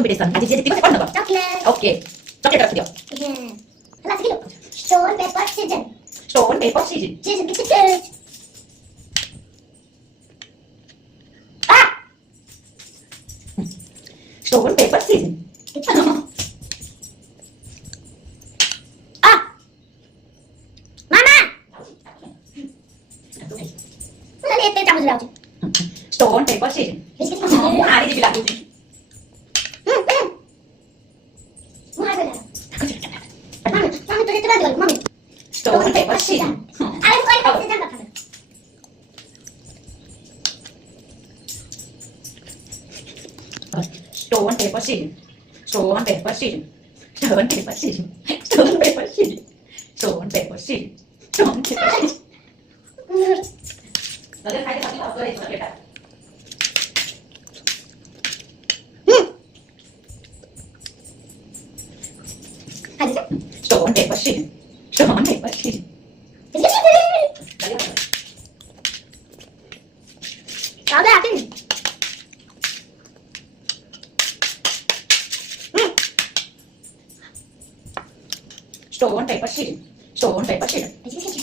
Competition आज जे दिवस कोण नबा चॉकलेट ओके चॉकलेट रख दियो हला सिकिलो stone paper season stone paper season season biscuit आ स्टोन पेपर सीजन आ मामा मला येते चामच लावते स्टोन पेपर सीजन बिस्किट आरी दी लागू Mami, tu detrás de mami. Stone paper season Ahora voy a hacer la cara. Stone paper season stone paper season stone paper season stone paper season stone paper season stone paper season नजर खाई खाती बात करे इसमें बेटा stone paper season stone paper season Ada akin. Stone paper season stone paper season